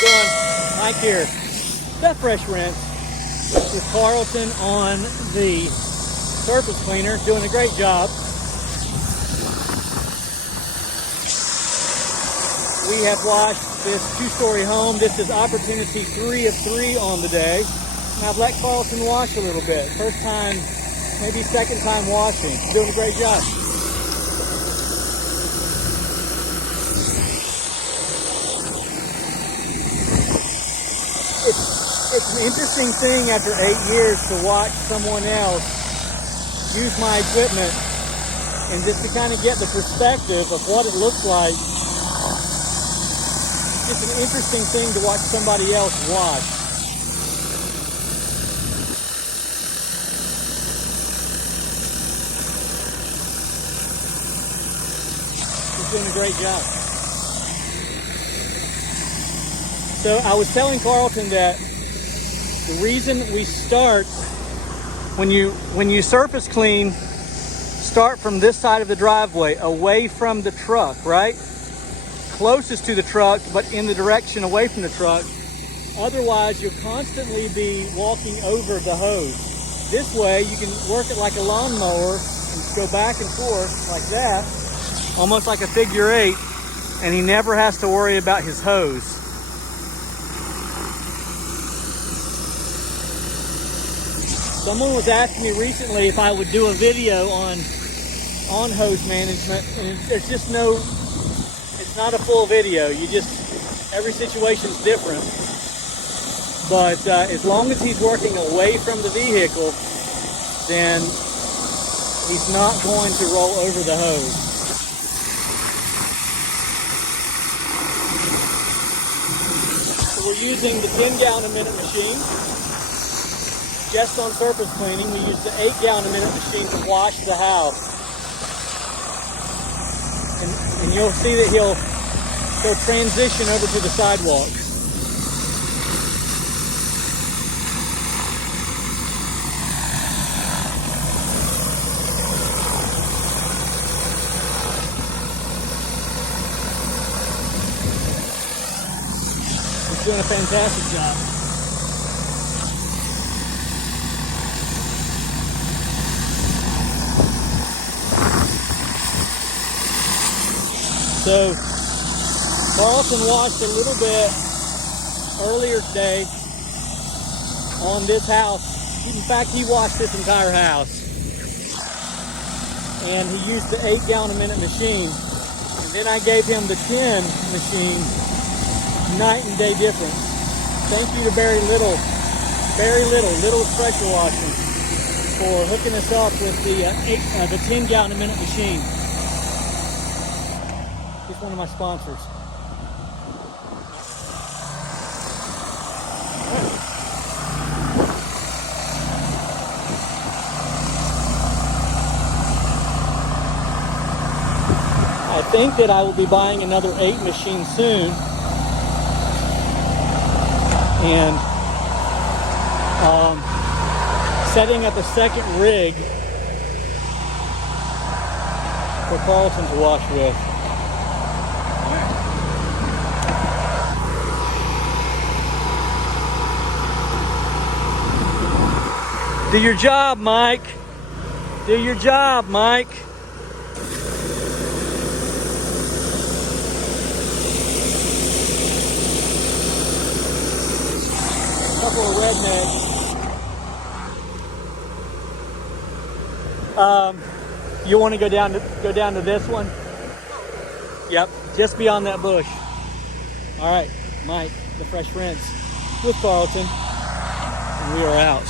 you doing? Mike here. The Fresh Rinse with Carlton on the surface cleaner, doing a great job. We have washed this two-story home. This is opportunity 3 of 3 on the day. And I've let Carlton wash a little bit. First time, maybe second time washing. Doing a great job. It's an interesting thing after 8 years to watch someone else use my equipment and just to kind of get the perspective of what it looks like. It's an interesting thing to watch somebody else wash. He's doing a great job. So I was telling Carlton that the reason we start, when you surface clean, start from this side of the driveway, away from the truck, right? Closest to the truck, but in the direction away from the truck. Otherwise, you'll constantly be walking over the hose. This way, you can work it like a lawnmower and go back and forth like that, almost like a figure 8, and he never has to worry about his hose. Someone was asking me recently if I would do a video on hose management, and there's just no, it's not a full video. Every situation's different. But as long as he's working away from the vehicle, then he's not going to roll over the hose. So we're using the 10-gallon-a-minute machine. Just on surface cleaning, we use the 8-gallon-a-minute machine to wash the house. And you'll see that he'll transition over to the sidewalk. He's doing a fantastic job. So Carlton washed a little bit earlier today on this house. In fact, he washed this entire house. And he used the 8-gallon-a-minute machine. And then I gave him the 10 machine. Night and day difference. Thank you to Barry Little's pressure washing, for hooking us up with the 10-gallon-a-minute machine. He's one of my sponsors. I think that I will be buying another 8 machine soon. And setting up a second rig for Carlton to wash with. Do your job, Mike. Do your job, Mike. A couple of rednecks. You want to go down to this one? Yep, just beyond that bush. All right, Mike, the Fresh Rinse with Carlton, and we are out.